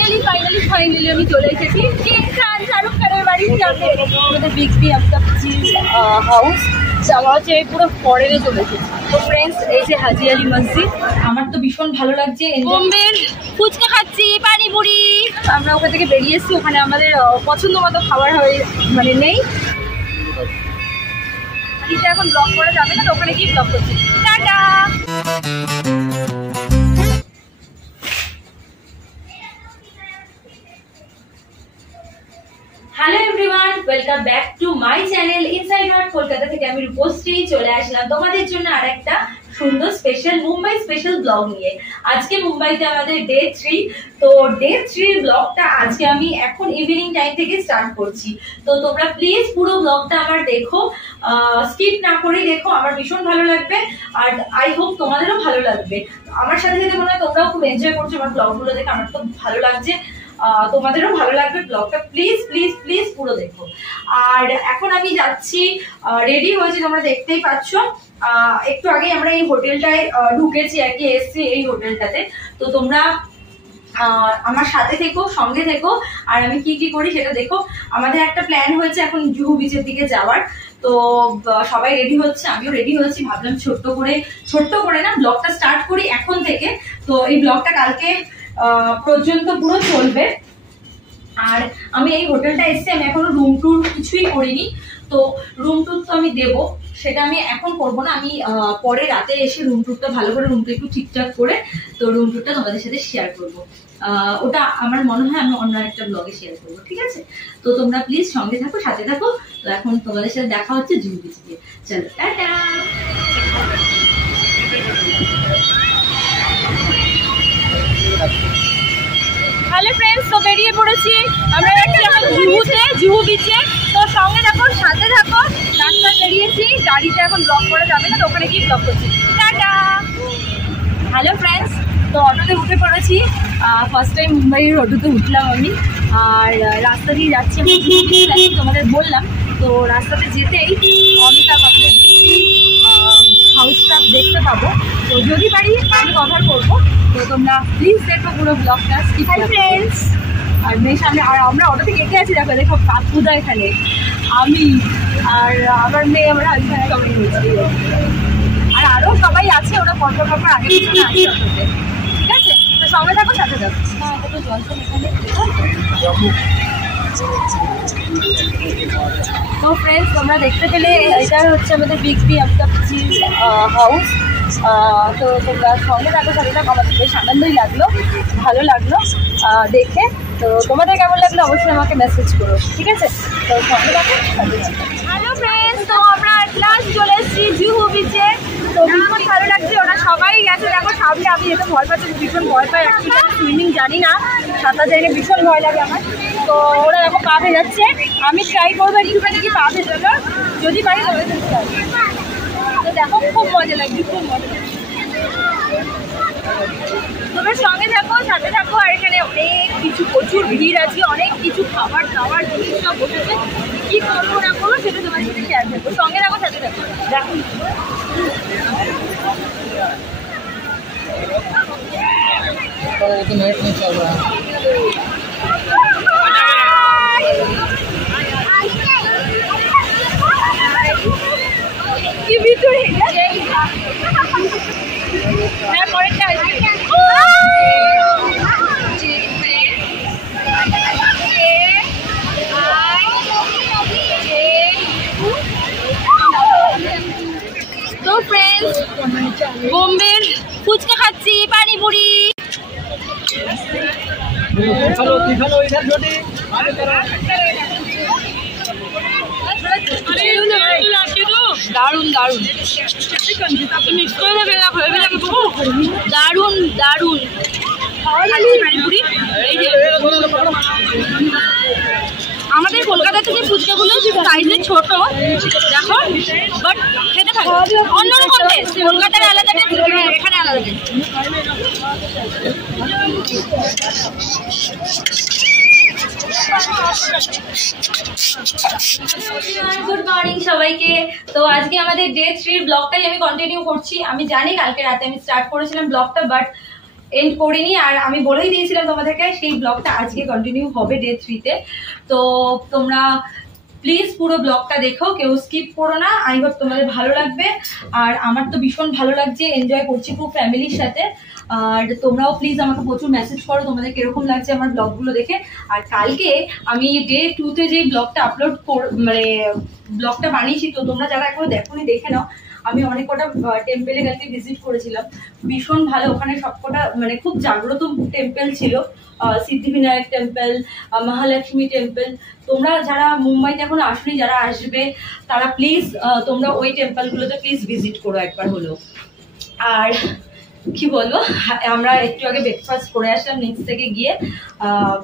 Finally আমি চলে এসেছি শাহরুখ খানের বাড়ির সামনে আমাদের বিগ বি হাউস যাওয়া হচ্ছে পুরো ফরেনে চলে এসেছি। তো ফ্রেন্ডস, এই যে হাজি আলী মসজিদ, আমার তো ভীষণ ভালো লাগছে। বোম্বের ফুচকা খাচ্ছি, পানিপুরি। আমরা ওখান থেকে বেরিয়ে এসেছি, ওখানে আমাদের পছন্দ মতো খাবার হয় মানে নেই। এখন ব্লগ করা যাবে না, তো ওখানে গিয়ে ব্লগ করছি। Tata. Hello everyone, welcome back to my channel inside out Kolkata থেকে। আমি রূপশ্রী চলে আসলাম তোমাদের জন্য আর একটা সুন্দর স্পেশাল মুম্বাই স্পেশাল ব্লগ নিয়ে। আজকে মুম্বাইতে আমাদের ডে 3। তো ডে 3 ব্লগটা আজকে আমি এখন ইভিনিং টাইম থেকে স্টার্ট করছি। তো তোমরা প্লিজ পুরো ব্লগটা আমার দেখো, স্কিপ না করে দেখো, আমার ভীষণ ভালো লাগবে। আর আই হোপ তোমাদেরও ভালো লাগবে। আমার সাথে সাথে মনে হয় তোমরাও খুব এনজয় করছো আমার ব্লগগুলো দেখে, আমার তো ভালো লাগছে, তোমাদেরও ভালো লাগবে। ব্লগটা প্লিজ প্লিজ প্লিজ পুরো দেখো। আর এখন আমি যাচ্ছি, রেডি হয়েছি, তোমরা দেখতেই পাচ্ছ। একটু আগে আমরা এই হোটেলটায় ঢুকেছি আর কি, এসছি এই হোটেলটাতে। তো তোমরা আমার সাথে থেকো, সঙ্গে থেকো, আর আমি কি কি করি সেটা দেখো। আমাদের একটা প্ল্যান হয়েছে এখন জুহু বিচের দিকে যাওয়ার। তো সবাই রেডি হচ্ছে, আমিও রেডি হয়েছি। ভাবলাম ছোট্ট করে না ব্লগটা স্টার্ট করি এখন থেকে। তো এই ব্লগটা কালকে পর্যন্ত পুরো চলবে। আর আমি এই হোটেলটা এসেছি, আমি এখনো রুম ট্যুর কিছুই করিনি। তো রুম ট্যুর তো আমি দেবো, সেটা আমি এখন করবো না। আমি পরে রাতে এসে রুম ট্যুরটা ভালো করে, রুমটা একটু ঠিকঠাক করে, তো রুম ট্যুরটা তোমাদের সাথে শেয়ার করবো। ওটা আমার মনে হয় আমি অন্য একটা ব্লগে শেয়ার করবো, ঠিক আছে? তো তোমরা প্লিজ সঙ্গে থাকো, সাথে থাকো। তো এখন তোমাদের সাথে দেখা হচ্ছে জুহু বিচ দিয়ে। চলো, টাটা। হ্যালো ফ্রেন্ডস, তো বেরিয়ে পড়েছি আমরা, যাচ্ছি এখন জুহু বিচে। তো সঙ্গে থাকো, সাথে থাকো। রাস্তায় বেরিয়েছি, গাড়িতে এখন ব্লগ করা যাবে না, তো ওখানে গিয়ে ব্লগ করছি। টাটা। হ্যালো ফ্রেন্ডস, তো অটোতে উঠে পড়েছি। ফার্স্ট টাইম মুম্বাইয়ের অটোতে উঠলাম আমি। আর রাস্তা দিয়ে যাচ্ছি, আমি জুহু বিচ যাচ্ছি, তোমাদের বললাম। তো রাস্তাতে যেতেই অমিতাভ আমাদের হাউসটা দেখতে পাবো। তো যদি পারি আমি কভার করবো। তো তোমরা প্লিজ দেখো পুরো ব্লগটা। ফ্রেন্ডস, আর মেয়ের সামনে, আর আমরা অটো থেকে এঁকে আছি, দেখো দেখো কাকুদা এখানে, আমি আর আমার মেয়ে, আমার হাজব্যান্ড সবাই হয়েছি। আর আরো সবাই আছে, ওরা পরপর আগে পিছনে আছে অটোতে, ঠিক আছে? তো সঙ্গে থাকো, সাথে থাকো। তো ফ্রেন্ডস, তোমরা দেখতে পেলে এটা হচ্ছে আমাদের বিগ বি হাউস। তো তোমরা সঙ্গে থাকো, সাথে থাকো। আমাদের বেশ আনন্দই লাগলো, ভালো লাগলো দেখে। তো তোমাদের কেমন লাগলো অবশ্যই আমাকে মেসেজ করো, ঠিক আছে? তো সঙ্গে থাকো, সাথে থাকো। হ্যালো ফ্রেন্ডস, তো আমরা ক্লাস চলে এসেছি জুহু বিচে। তো ভীষণ ভালো লাগছে, ওরা সবাই গেছে। দেখো সামনে, আমি যেতে ভয় পাচ্ছি, ভীষণ ভয় পাই। অ্যাকচুয়ালি আমি সুইমিং জানি না, সাঁতার জানি না, ভীষণ ভয় লাগে আমার। তো ওরা দেখো পা ভেজাচ্ছে, আমি ট্রাই করবো একটুখানি কি পা ভেজানো, যদি পারি তবে। তো দেখো খুব মজা লাগছে, খুব মজা লাগছে। তোমরা সঙ্গে থাকো, সাথে থাকো। আর এখানে অনেক কিছু, প্রচুর ভিড় আছে, অনেক কিছু খাবার দাবার জিনিস সব বসেছে। কি করবো না করবো সেটা তোমার সাথে শেয়ার করবো। সঙ্গে থাকো, সাথে থাকো। দেখো কি ভিতরে, হ্যাঁ পরেরটা আসবে। তো ফ্রেন্ডস, বোম্বের ফুচকা খাচ্ছি, পানিপুরি। দারুন দারুন দারুন দারুন পানিপুরি। এই যে আমাদের কলকাতাতে যে ফুচকাগুলো সাইজে ছোট, দেখো, বাট খেতে থাকে অন্যরকম টেস্ট। কলকাতার আলাদা টেস্ট, এখানে আলাদা টেস্ট। গুড মর্নিং সবাইকে। তো আজকে আমাদের ডে 3 ব্লগটাই আমি কন্টিনিউ করছি। আমি জানি কালকে রাতে আমি স্টার্ট করেছিলাম ব্লগটা, বাট এন্ড করিনি। আর আমি বলেই দিয়েছিলাম তোমাদেরকে সেই ব্লগটা আজকে কন্টিনিউ হবে ডে 3-তে। তো তোমরা প্লিজ পুরো ব্লগটা দেখো, কেউ স্কিপ করো না। আই হোপ তোমাদের ভালো লাগবে। আর আমার তো ভীষণ ভালো লাগছে, এনজয় করছি খুব ফ্যামিলির সাথে। আর তোমরাও প্লিজ আমাকে প্রচুর মেসেজ করো তোমাদের কিরকম লাগছে আমার ব্লগগুলো দেখে। আর কালকে আমি ডে 2-তে যে ব্লগটা আপলোড মানে ব্লগটা বানিয়েছি, তো তোমরা যারা এখনো দেখোনি দেখে নাও। আমি অনেক কটা টেম্পেলে কালকে ভিজিট করেছিলাম, ভীষণ ভালো। ওখানে সবকটা মানে খুব জাগ্রত টেম্পেল ছিল, সিদ্ধিবিনায়ক টেম্পল, মহালক্ষ্মী টেম্পল। তোমরা যারা মুম্বাইতে এখনো আসনি, যারা আসবে তারা প্লিজ তোমরা ওই টেম্পলগুলোতে প্লিজ ভিজিট করো একবার হলো। আর কি বলবো, আমরা একটু আগে ব্রেকফাস্ট করে আসলাম নেক্সট থেকে গিয়ে।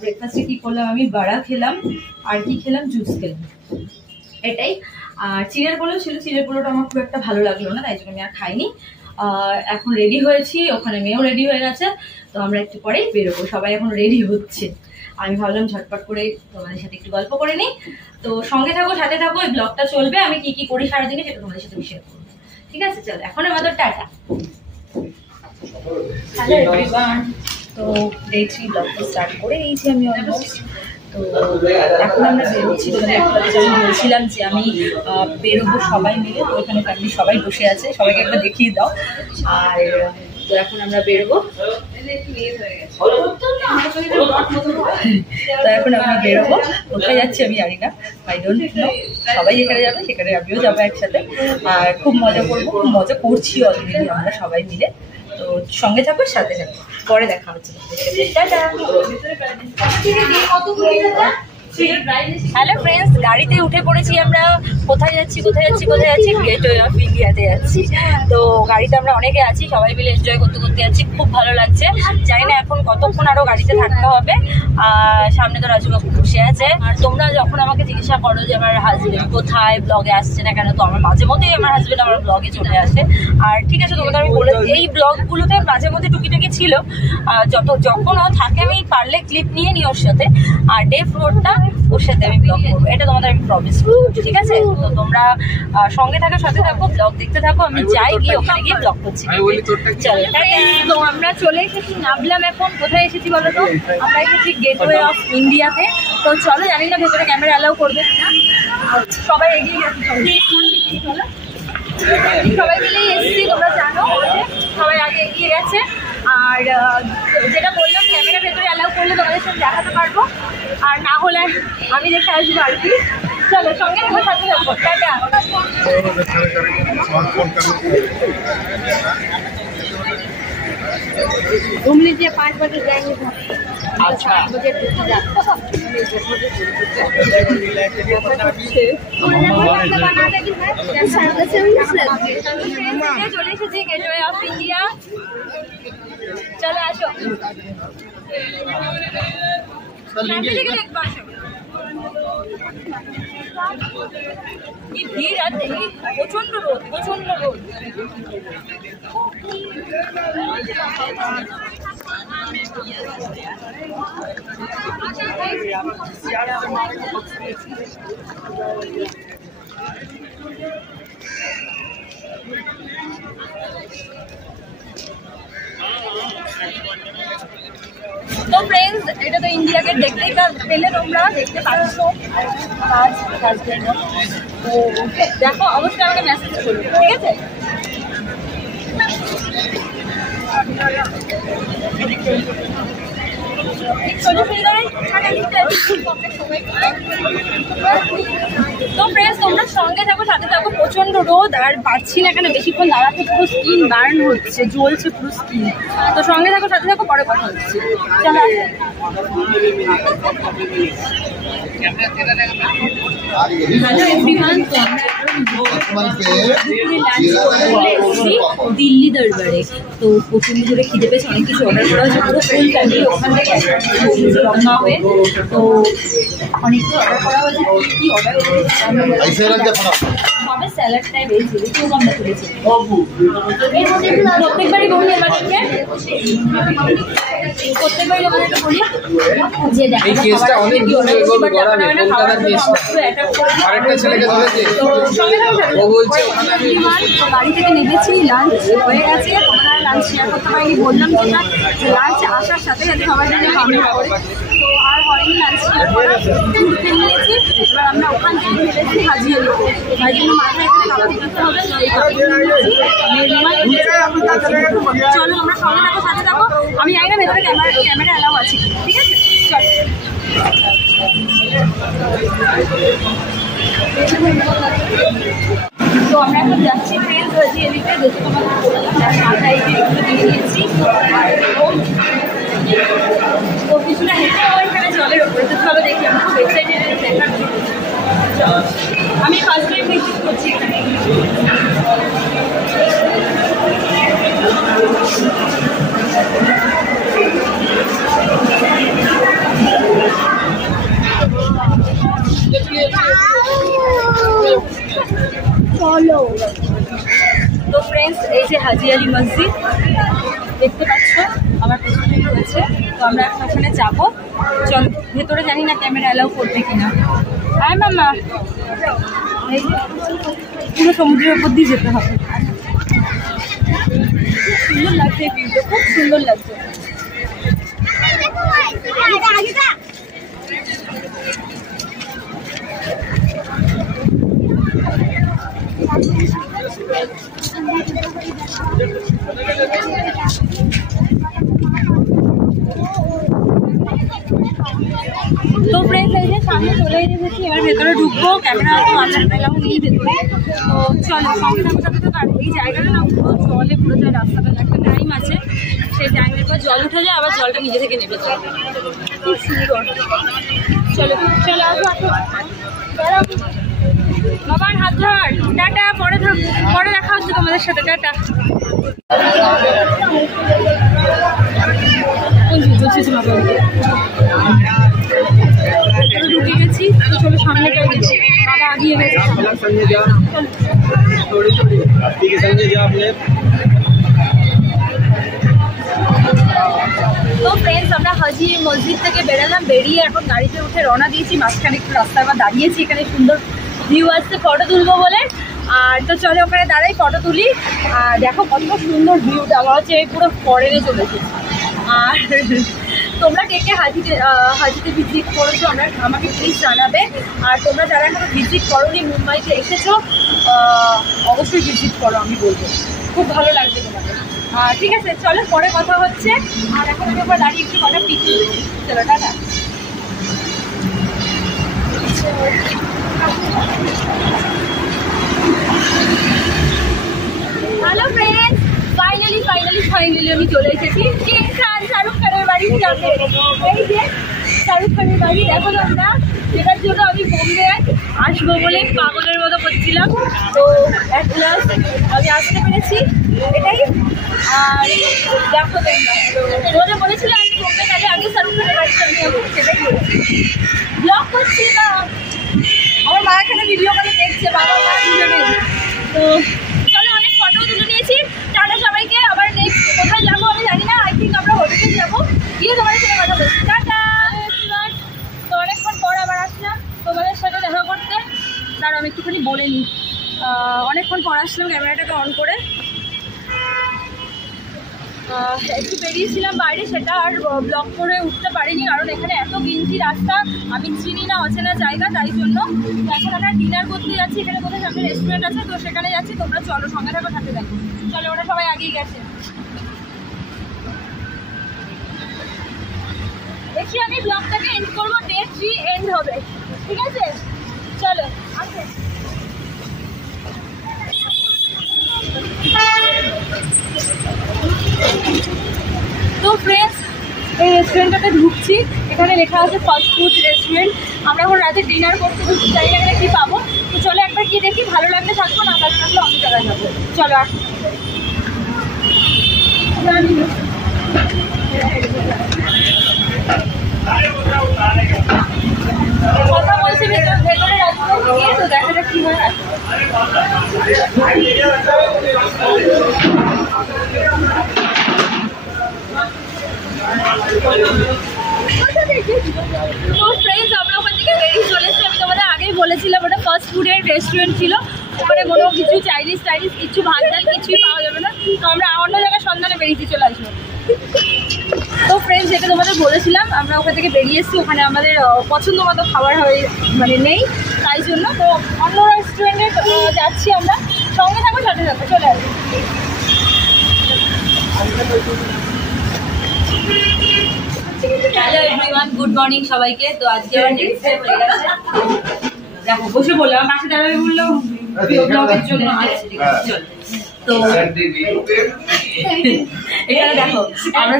ব্রেকফাস্টে কি করলাম, আমি বাড়া খেলাম আর কি খেলাম, জুস খেলাম, এটাই। আর চিড়ের পোলো ছিল, চিড়ের পোলোটা আমার খুব একটা ভালো লাগলো না, তাই জন্য আমি আর খাইনি। এখন রেডি হয়েছি, ওখানে মেয়েও রেডি হয়ে গেছে, তো আমরা একটু পরেই বেরোবো। সবাই এখন রেডি হচ্ছে, আমি ভাবলাম ঝটপট করে তোমাদের সাথে একটু গল্প করে নিই। তো সঙ্গে থাকো, সাথে থাকো, এই ব্লগটা চলবে। আমি কি কি করি সারাদিনে সেটা তোমাদের সাথে শেয়ার করবো, ঠিক আছে? চলো এখন আমাদের টাটা। হ্যালো এভরিওয়ান, তো ডে 3 ব্লগটা স্টার্ট করে দিয়েছি আমি অলমোস্ট। তো এখন আমরা বেরোচ্ছি। বলছিলাম যে আমি বেরোবো সবাই মিলে, তো এখানে ফ্যামিলি সবাই বসে আছে, সবাইকে একটা দেখিয়ে দাও। আর তো এখন আমরা বেরোবো, তো এখন আমরা বেরোবো। কোথায় যাচ্ছি আমি জানি না, আই ডোন্ট নো। সবাই যেখানে যাবে সেখানে আমিও যাবো একসাথে। আর খুব মজা করবো, খুব মজা করছি অলরেডি আমরা সবাই মিলে। তো সঙ্গে থাকো, সাথে থাকো, পরে দেখা হচ্ছে। হ্যালো ফ্রেন্ডস, গাড়িতে উঠে পড়েছি আমরা। কোথায় যাচ্ছি কোথায় যাচ্ছি কোথায় যাচ্ছি? গেটওয়ে অফ ইন্ডিয়াতে যাচ্ছি। তো গাড়িতে আমরা অনেকে আছি, সবাই মিলে এনজয় করতে করতে যাচ্ছি, খুব ভালো লাগছে। জানি না এখন কতক্ষণ আরো গাড়িতে থাকতে হবে। সামনে তো রাজু কাকু বসে আছে। আর তোমরা যখন আমাকে জিজ্ঞাসা করো যে আমার হাজবেন্ড কোথায়, ব্লগে আসছে না কেন, তো আমার মাঝে মধ্যেই আমার হাজবেন্ড আমার ব্লগে চলে আসে। আর ঠিক আছে, তোমাদের আমি বলে এই ব্লগগুলোতে মাঝে মধ্যে টুকিটাকি ছিল, যখন ও থাকে আমি পারলে ক্লিপ নিয়ে নিই ওর সাথে। আর ডে 4টা ওর সাথে আমি ব্লগ করবো, এটা তোমাদের আমি প্রমিস করছি, ঠিক আছে? তো তোমরা সঙ্গে থাকো, সাথে থাকো, ব্লগ দেখতে থাকো। আমি যাই গিয়ে ওখানে গিয়ে ব্লগ করছি। চলো, তো আমরা চলে এসেছি, নামলাম এখন। কোথায় এসেছি বলো তো? আমরা এসেছি গেটওয়ে অফ ইন্ডিয়াতে। তো চলো, জানি না ভেতরে ক্যামেরা অ্যালাউ করবে না। সবাই এগিয়ে গেছে, চলো সবাই মিলেই এসেছি, তোমরা জানো সবাই আগে এগিয়ে গেছে। আর যেটা বললাম, ক্যামেরা ভেতরে অ্যালাউ করলে তোমাদের সাথে দেখাতে পারবো, আর না হলে আমি দেখে আসবো আর কি। চলো সঙ্গে তোমার সাথে থাকবো, টাটা। घूम लीजिए, 5 बजे जाएंगे। अच्छा, 5 बजे চলে এসেছি গেটওয়ে অফ ইন্ডিয়া। চলো আসো, দেখবো আসো। কি ভিড়, আর দেখি প্রচন্ড রোদ, প্রচন্ড রোদ। তো ফ্রেন্ডস, এটা তো ইন্ডিয়া গেট, দেখতেই পেলে তোমরা, দেখতে পাচ্ছ। তো দেখো, অবশ্যই আমাকে মেসেজ করবে, ঠিক আছে? তো ফ্রেন্ডস, তোমরা সঙ্গে থাকো, সাথে থাকো। প্রচন্ড রোদ, আর পারছি না এখানে বেশিক্ষণ দাঁড়াতে, পুরো স্কিন বার্ন হচ্ছে, জ্বলছে পুরো স্কিন। তো সঙ্গে থাকো, সাথে থাকো, পরে কথা হচ্ছে। চলো হ্যালো এভরিওয়ান, তো দিল্লি দরবারে। তো প্রচন্ড জোরে খিদে পেয়েছে, অনেক কিছু অর্ডার করা হয়েছে, পুরো ফুল ফ্যামিলি ওখান থেকে রওনা হয়ে। তো অনেক কিছু অর্ডার করা হয়েছে, কি অর্ডার সবে স্যালাডটাই বেশি একটু কম চলেছে। প্রত্যেকবারই বলি আমাদেরকে করতে পারলে মানে একটু বলি যে দেখো এই কেসটা অনেক দিন ধরে গড়া নেই কলকাতার কেসটা আরেকটা ছেলেকে ধরেছে ও বলছে বাড়ি থেকে নেমেছি লাঞ্চ হয়ে গেছে তোমরা লাঞ্চ শেয়ার করতে পারিনি বললাম যেটা লাঞ্চ আসার সাথে সাথে সবাই মিলে খাওয়া করে তো আর হয়নি লাঞ্চ শেয়ার করা ঘুরতে নিয়েছি এবার আমরা ওখান থেকে ফেলেছি হাজিয়ে নেবো তাই জন্য মাথায় এখানে কাপড় দিতে হবে তো এই চলো আমরা সঙ্গে থাকো সাথে থাকো আমি জানি না ভেতরে ক্যামেরা অ্যালাউ আছে ঠিক আছে চলো তো আমরা এখন যাচ্ছি ট্রেন ধরেছি এদিকে দেখে তোমাদের বললাম মাথায় এগুলো দিয়ে দিয়েছি তো কিছুটা হেঁটে এখানে জলের ওপরে তো চলো দেখি আমি খুব এক্সাইটেড দেখার আমি ফার্স্ট টাইম ভিজিট করছি এখানে তো ফ্রেন্ডস এই যে হাজি আলী মসজিদ দেখতে পাচ্ছ আমার পেছনে রয়েছে তো আমরা এখন ওখানে যাবো চল ভেতরে জানি না ক্যামেরা অ্যালাউ করবে কিনা হ্যাঁ মামা এই পুরো সমুদ্রের উপর দিয়ে যেতে হবে সুন্দর লাগছে এই ভিউটা খুব সুন্দর লাগছে তো ফ্রেন্ডস এই যে সামনে চলে এসেছি এবার ভেতরে ঢুকবো ক্যামেরা তো আলাদা নেই ভেতরে তো চলো সঙ্গে থাকতে থাকতে তো এই জায়গাটা না পুরো জলে পুরো যায় রাস্তাটা একটা টাইম আছে সেই টাইমের পর জল উঠে যায় আবার জলটা নিজে থেকে নেমে যায় খুব সুন্দর চলো চলো আসো আসো বাবার হাত ধর টাটা পরে দেখা হচ্ছে তোমাদের সাথে টাটা ঢুকে গেছি চলো সামনে বাবা আগিয়ে গেছে তো ফ্রেন্ডস আমরা হাজি মসজিদ থেকে বেরোলাম বেরিয়ে এখন গাড়িতে উঠে রওনা দিয়েছি মাঝখানে একটু রাস্তায় আবার দাঁড়িয়েছি এখানে সুন্দর ভিউ আসছে ফটো তুলবো বলে আর তো চলে ওখানে দাঁড়াই ফটো তুলি আর দেখো কত সুন্দর ভিউটা আমার হচ্ছে পুরো ফরেনে চলে এসেছি আর তোমরা কে কে হাজিতে ভিজিট করেছো আমাকে প্লিজ জানাবে আর তোমরা যারা এখনো ভিজিট করোনি মুম্বাইতে এসেছো অবশ্যই ভিজিট করো আমি বলবো খুব ভালো লাগবে তোমাদের ঠিক আছে চলো পরে কথা হচ্ছে আর এখন আমি আবার দাঁড়িয়ে একটু কটা পিক চলো টাটা হ্যালো ফ্রেন্ডস ফাইনালি আমি চলে এসেছি শাহরুখ খানের বাড়ির সামনে এই যে শাহরুখ খানের বাড়ি দেখো তোমরা যেটার জন্য আমি বোম্বে আসবো বলে পাগলের মতো করছিলাম তো অ্যাট লাস্ট আমি আসতে পেরেছি এটাই আর দেখো তোমরা বলেছিলাম আমি বোম্বে গেলে আগে শাহরুখ খানের বাড়ির সামনে যাবো সেটাই করেছি ব্লগ করছি না আমার মা এখানে ভিডিও করে দেখছে বাবা মা দুজনে তো চলো অনেক ফটো তুলে নিয়েছি টাটা সবাইকে আবার নেক্সট কোথায় যাবো আমি জানি না আই থিঙ্ক আমরা হোটেলে যাবো গিয়ে তোমাদের সাথে কথা বলছি টাটা তো অনেকক্ষণ পর আবার আসলাম তোমাদের সাথে দেখা করতে তার আমি একটুখানি বলে নিই অনেকক্ষণ পর আসলাম ক্যামেরাটাকে অন করে একটু বেরিয়েছিলাম বাইরে সেটা আর ব্লগ করে উঠতে পারিনি কারণ এখানে এত গিঞ্জি রাস্তা আমি চিনি না অচেনা জায়গা তাই জন্য এখন আমরা ডিনার করতে যাচ্ছি এখানে কোথায় সামনে রেস্টুরেন্ট আছে তো সেখানে যাচ্ছি তোমরা চলো সঙ্গে থাকো সাথে দেখো চলো ওরা সবাই আগেই গেছে দেখি আমি ব্লগটাকে এন্ড করবো ডে 3 এন্ড হবে ঠিক আছে চলো আসো তো ফ্রেন্ডস এই রেস্টুরেন্টটাতে ঢুকছি এখানে লেখা আছে ফাস্ট ফুড রেস্টুরেন্ট আমরা এখন রাতে ডিনার করতে ঢুকছি চাই না কি পাবো তো চলো একবার কি দেখি ভালো লাগলে থাকবো না ভালো লাগলে অন্য জায়গায় যাবো চলো কথা বলছি ভেতরে রাস্তা গিয়ে তো দেখা যাক কি হয় তো ফ্রেন্ডস আমরা ওখান থেকে বেরিয়ে চলে এসেছি। আমি তোমাদের আগেই বলেছিলাম ওটা ফাস্ট ফুডের রেস্টুরেন্ট ছিল, ওখানে কোনো কিছু চাইনিজ কিছু ভাত ডাল কিছুই পাওয়া যাবে না। তো আমরা অন্য জায়গায় সন্ধানে বেরিয়ে চলে আসবো। তো ফ্রেন্ডস যেটা তোমাদের বলেছিলাম আমরা ওখান থেকে বেরিয়ে এসেছি, ওখানে আমাদের পছন্দ মতো খাবার মানে নেই, তাই জন্য তো অন্য রেস্টুরেন্টে যাচ্ছি আমরা। সঙ্গে থাকবো, সাথে থাকবো, চলে আসবো। হ্যালো এভরিওয়ান, গুড মর্নিং সবাইকে। তো আজকে আমার নেক্সট ডে হয়ে গেছে। দেখো বসে বললাম, আমার পাশে দাঁড়াবে বললো ব্লগের জন্য। আচ্ছা ঠিক আছে, চল। তো এখানে দেখো আমরা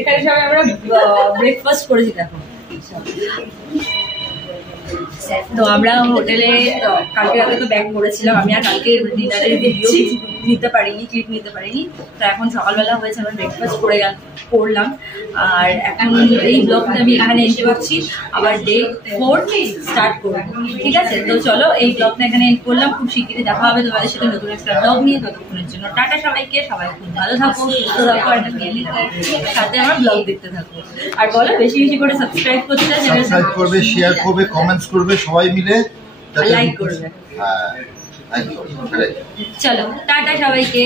এখানে সবাই আমরা ব্রেকফাস্ট করেছি। দেখো তো আমরা হোটেলে কালকে রাতে তো ব্যাক করেছিলাম, আমি আর কালকে ডিনারের ভিডিও নিতে পারিনি, ক্লিপ নিতে পারিনি। তো এখন সকালবেলা হয়েছে, আমরা ব্রেকফাস্ট করলাম। আর এখন এই ব্লগটা আমি এখানে এসে পাচ্ছি, আবার ডে 4 স্টার্ট করবো। ঠিক আছে, তো চলো এই ব্লগটা এখানে এন্ড করলাম। খুব শিগগিরই দেখা হবে তোমাদের সাথে নতুন একটা ব্লগ নিয়ে। ততক্ষণের জন্য টাটা সবাইকে, সবাই খুব ভালো থাকো, সুস্থ থাকো, আর সাথে আমার ব্লগ দেখতে থাকো। আর বলো বেশি বেশি করে সাবস্ক্রাইব করতে, সাবস্ক্রাইব করবে, শেয়ার করবে, কমেন্টস করবে, সবাই মিলে লাইক করবে। হ্যাঁ, চলো টাটা সবাইকে।